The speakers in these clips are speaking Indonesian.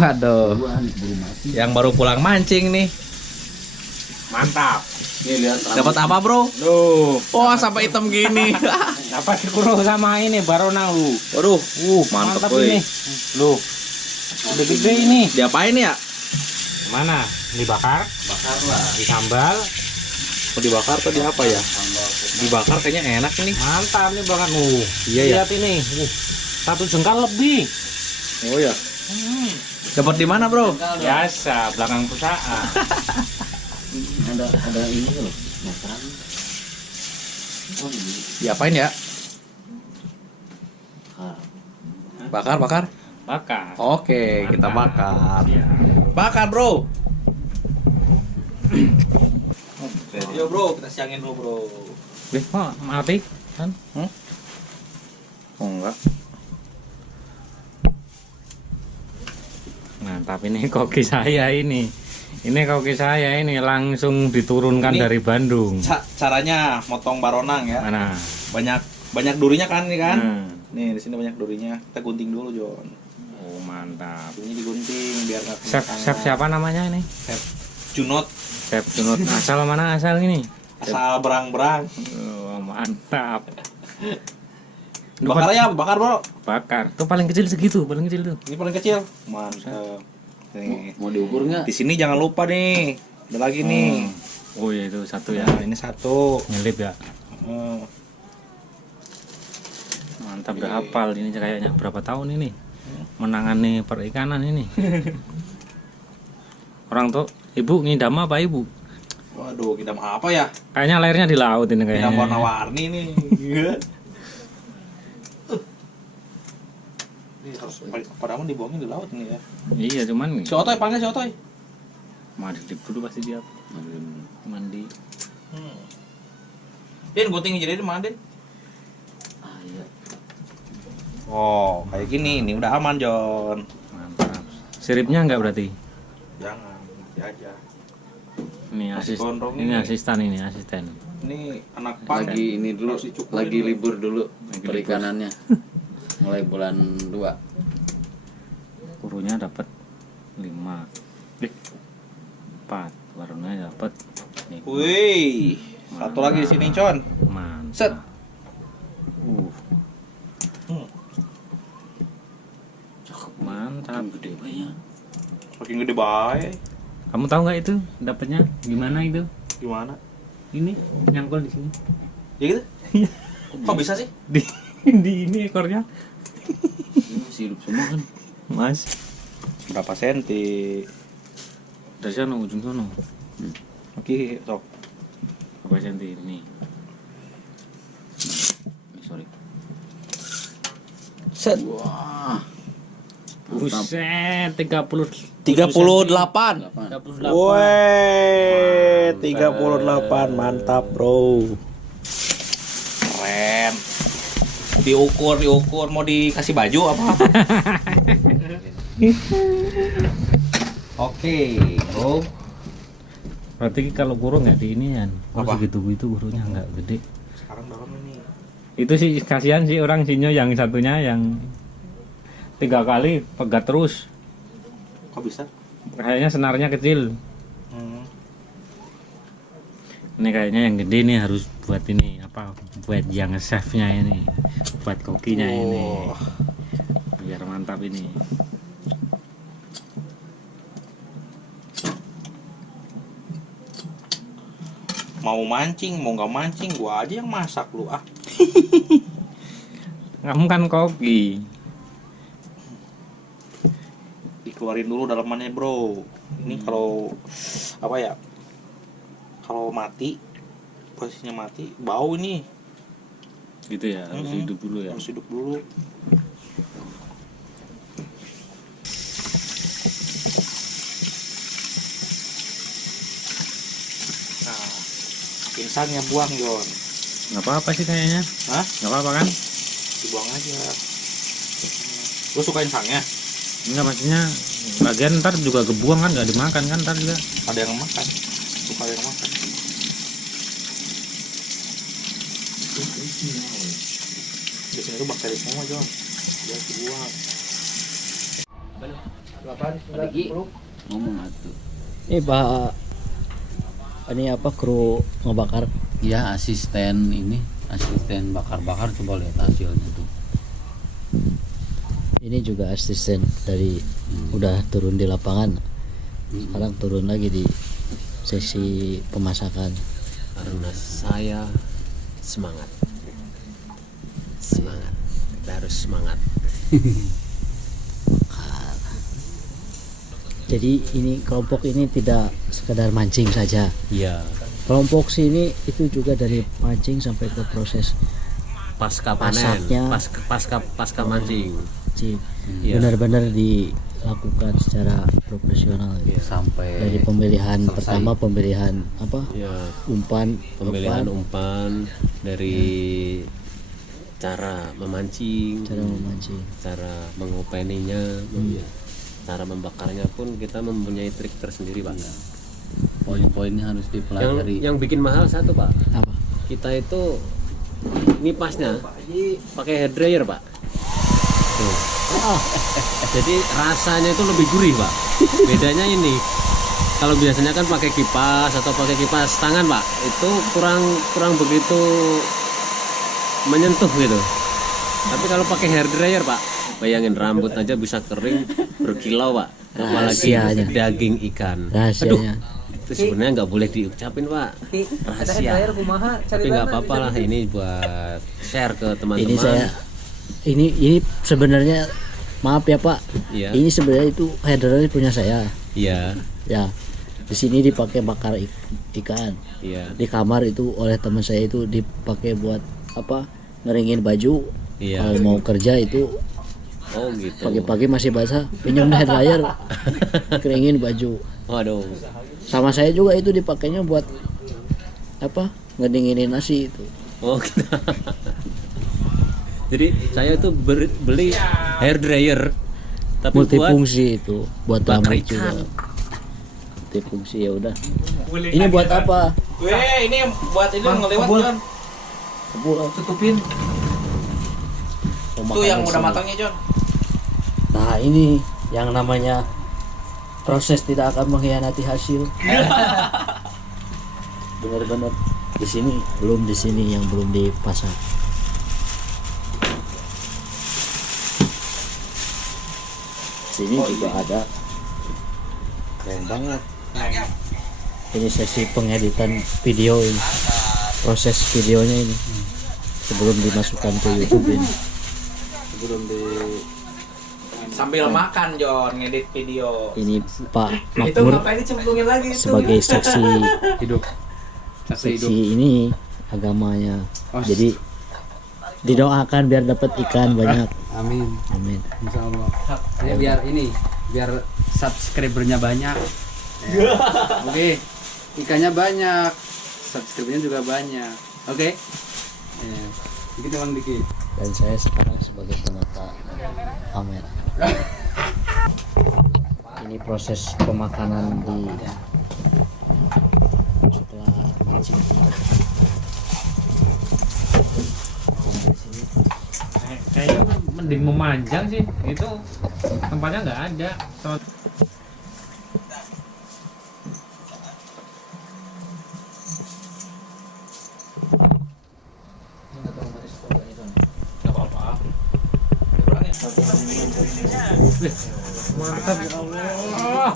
Waduh. Yang baru pulang mancing nih. Mantap. Nih lihat. Dapat apa, Bro? Loh, Wah, sampai hitam gini. apa sih kurang sama ini barona lu? Waduh, mantap ini. woi. Loh. Udah gede ini. Diapain ya? Mana? Dibakar? Bakar lah. Disambal? Mau dibakar atau di apa ya? Dibakar kayaknya enak ini. Mantap nih bakar. Iya ya. Lihat ini. Satu jengkal lebih. Oh ya. Dapat di mana, Bro? Biasa, belakang perusahaan. Ada ini loh. Makan. Oh, ini. Diapain ya? Bakar, bakar. Bakar. Oke, kita bakar. Iya. Bakar, Bro. Yo, Bro, kita siangin dulu, Bro. Kok mati kan? Oh, enggak. Mantap ini koki saya ini. Ini koki saya ini langsung diturunkan Ini dari Bandung. Caranya motong baronang ya. Mana? Banyak durinya kan ini kan? Hmm. Nih, di sini banyak durinya. Kita gunting dulu, Jon. Oh, mantap. Ini digunting biar nggak kena Chef tangan. siapa namanya ini? Chef Junot. Chef Junot. Asal mana asal ini? Asal berang-berang. Oh, mantap. Bakar ya, bakar, Bro. Bakar. Tuh paling kecil segitu, paling kecil tuh. Ini paling kecil. Mantap. Nih. Mau diukur nggak? Di sini jangan lupa nih. Ada lagi nih. Oh iya itu satu ya. Nah, ini satu. Nyelip ya. Hmm. Mantap udah hafal ini kayaknya berapa tahun ini menangani perikanan ini. Orang tuh ibu ngidam apa ibu? Waduh, kita mau apa ya? Kayaknya lahirnya di laut ini Kita kayaknya. warna-warni nih. Ini harus padahal dibuangin di laut nih ya. Iya cuman Si Otoy panggil si Otoy. mandi dulu pasti dia mandi. Din, gunting jadi di mana, Din? Ah, iya. Oh, kayak gini. Ini udah aman, Jon. Mantap. Siripnya enggak berarti? Jangan, nanti aja. Ini Masih gondrong ini ini. asisten. Ini anak pan. Lagi ini dulu, Harus dicukurin lagi dulu. libur dulu Lagi perikanannya. Mulai bulan 2. Kurunya dapat 5. 4. Warnanya dapat. Wih, satu lagi di sini, Con. Mantap. Set. Mantap. Gede banyak. Makin gede baik. Kamu tahu nggak itu dapatnya gimana itu? Gimana? Ini nyangkul di sini. Ya gitu? Kok bisa sih? Di ini ekornya. Ini masih hidup semua kan? Mas. Berapa senti? Dari sana ujung sana. Oke, sok. Berapa senti ini? Sorry. Set. Wah. Buset, 30. 38. 8. 38. Woi, 38. Mantap, Bro. Keren. Diukur mau dikasih baju apa? Oke, Bro. Berarti kalau kurung nggak di ini kan? Apa? Segitu itu kurunya nggak gede. Sekarang dalam ini. Itu sih kasihan sih orang sinyo yang satunya yang 3 kali pegat terus. Kok bisa? Kayaknya senarnya kecil. Hmm. Ini kayaknya yang gede nih harus buat ini apa? Buat yang chefnya ini, buat kokinya ini. Biar mantap ini. Mau mancing, mau nggak mancing, gua aja yang masak lu ah. Kamu kan koki. Dikeluarin dulu dalamannya, Bro. Ini kalau apa ya? Kalau mati, posisinya mati, bau ini. Gitu ya, harus hidup dulu ya. Harus hidup dulu. Nah, insangnya buang, Jon. Nggak apa-apa sih kayaknya. Hah? Nggak apa-apa kan? Dibuang aja. Lu suka insangnya? Enggak, maksudnya bagian ntar juga kebuang kan, nggak dimakan kan ntar juga. Ada yang makan. Suka ada yang makan. Di sini tuh bakteri semua, Jon. Dia dibuang. ngomong atuh. Ini Pak, ini apa kru ngebakar? Ya asisten bakar-bakar, coba lihat hasilnya tuh. Ini juga asisten dari udah turun di lapangan. Sekarang turun lagi di sesi pemasakan. Karena saya semangat, kita harus semangat. Jadi ini kelompok ini tidak sekedar mancing saja. Iya. Kelompok sini itu juga dari mancing sampai ke proses Pasca panen, Masaknya. pasca mancing. mancing. Iya. Benar-benar dilakukan secara profesional. Gitu. Sampai Dari pemilihan selesai. pertama, pemilihan apa? Ya, Umpan, pemilihan umpan, umpan dari cara memancing, cara memancing. cara mengopeninya, cara membakarnya pun kita mempunyai trik tersendiri, Pak. poin-poinnya harus dipelajari. Yang bikin mahal satu, Pak. Apa? Kita itu nipasnya pakai hair dryer, Pak. Tuh. Jadi rasanya itu lebih gurih, Pak. Bedanya ini. Kalau biasanya kan pakai kipas atau pakai kipas tangan, Pak, itu kurang begitu menyentuh gitu. Tapi kalau pakai hair dryer, Pak, bayangin rambut aja bisa kering berkilau, Pak. Apalagi Rahasianya. daging ikan. Rahasianya. Itu sebenarnya nggak boleh diucapin, Pak. Rahasia. Tapi nggak apa-apa lah, ini buat share ke teman-teman. Ini saya ini sebenarnya maaf ya Pak. Iya. Ini sebenarnya itu hair dryer punya saya. Iya, Ya. Di sini dipakai bakar ikan. iya, Di kamar itu oleh teman saya itu dipakai buat apa? Ngeringin baju. iya. Kalau mau kerja itu Oh gitu. pagi-pagi masih basah, pinjam hair dryer, keringin baju. Waduh. Sama saya juga itu dipakainya buat apa? Ngedinginin nasi itu. Oh gitu. Jadi saya itu beli hair dryer tapi buat Multifungsi itu buat bakar rambut juga. ikan. Multifungsi ya udah. Ini buat apa? Weh, ini buat ini ngelewat Jon. Tutupin. Itu yang udah matangnya Jon. Nah ini yang namanya proses tidak akan mengkhianati hasil. Benar-benar di sini yang belum dipasang. Sini juga ada. Keren banget. Ini sesi pengeditan video ini. Proses videonya ini. Sebelum dimasukkan ke YouTube ini. Sambil makan Jon, ngedit video. Ini Pak Itu Makmur ngapain dicemplungin lagi itu? sebagai saksi hidup. saksi ini agamanya. Jadi didoakan biar dapat ikan banyak. Amin, Amin. insya Allah. Ya, biar subscribernya banyak. Ya. Oke, ikannya banyak, subscribernya juga banyak. Oke. Ya. Dikit emang dikit. Dan saya sekarang sebagai penata kamera. Ini proses pemakanan di setelah mancing. Kayaknya mending memanjang sih, itu tempatnya nggak ada. Enggak apa-apa. Mantap ya Allah.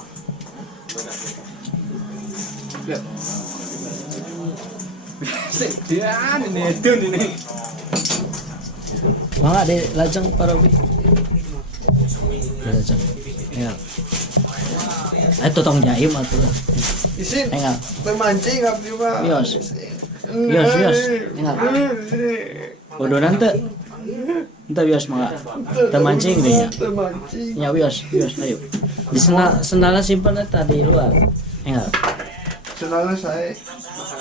Sedian ini. Mangga di lajeng Parobi. Lajeng. Ya. Tong jaim atuh. Isin Enggak. memancing abdi mah. Bios. Bios. Enggak. Bodonan teu. Ente bios mangga. Teu mancing deh ya. Memancing. Ya bios, ayo. Di sendalnya simpen eta di luar. Enggak. Senangnya saya.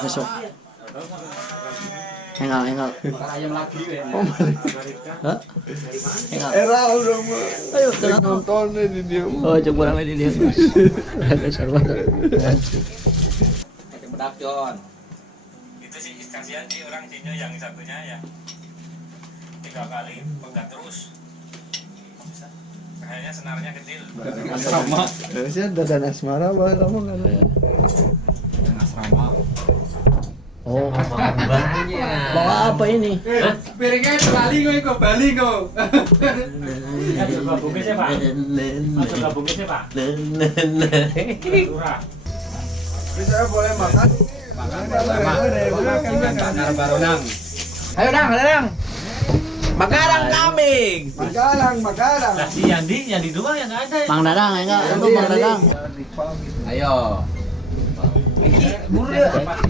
Besok. Enggak. Oh, Hah? Enggak. era udah mah. Ayo, tenang. Nontonnya di dia. Oh, coba ramai di dia. Dasar banget. Pakai bedak Jon. Itu sih kasihan sih orang Cina yang satunya ya 3 kali pegat terus. kayaknya senarnya kecil. Asrama. Harusnya dadan asmara bae kamu kan. Asrama. Oh, bawa apa ini? Piringnya Bali kok Bali kok. Bungkusnya Pak. Bungkusnya Pak. Murah. Bisa boleh makan? Makan bersama ikan bakar Baronang. Ayo Dang, ada Dang. Makarang kambing. Magarang. Nah, si Yandi dua yang nggak ada. Mang Dadang, enggak? Itu Mang Dadang. Ayo.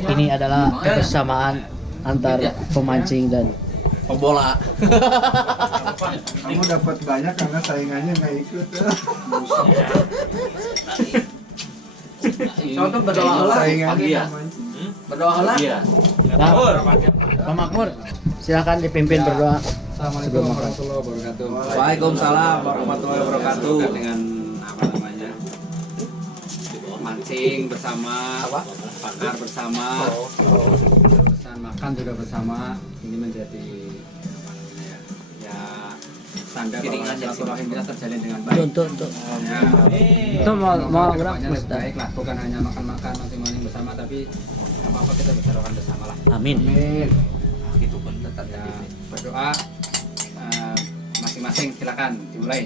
Ini adalah kebersamaan antar pemancing dan Pembola. Kamu dapat banyak karena saingannya nggak ikut. Contoh berdoa lah. Saingannya Ya. pemancing. Berdoa lah. Pak Makmur, silakan dipimpin berdoa. Assalamualaikum warahmatullahi wabarakatuh. Waalaikumsalam warahmatullahi wabarakatuh. Dengan apa namanya? Mancing bersama, bakar bersama, urusan makan juga bersama. Ini menjadi apa namanya ya tanda bahwa silaturahim kita terjalin dengan baik. Untuk. Ya, Itu mau kedepannya gerak, lebih baik lah, bukan hanya makan-makan mancing-mancing bersama, tapi apa-apa kita bicarakan bersama lah. Amin. Gitu pun tetap Ya, berdoa masing-masing silakan dimulai.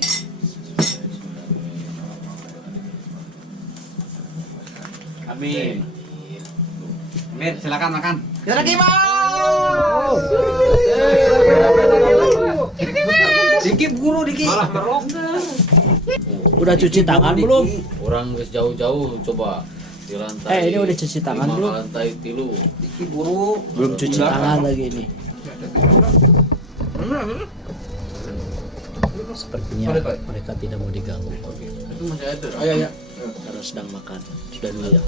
Amin. Amin, silakan makan. Dikit guru dikit. Udah cuci tangan belum? Orang wis jauh-jauh coba di lantai. Ini udah cuci tangan 5 belum? lantai 3. Dikit guru. Belum cuci tangan lagi ini. Sepertinya mereka tidak mau diganggu Itu masih ada. Ayo ya. karena sedang makan. Sudah dulu ya.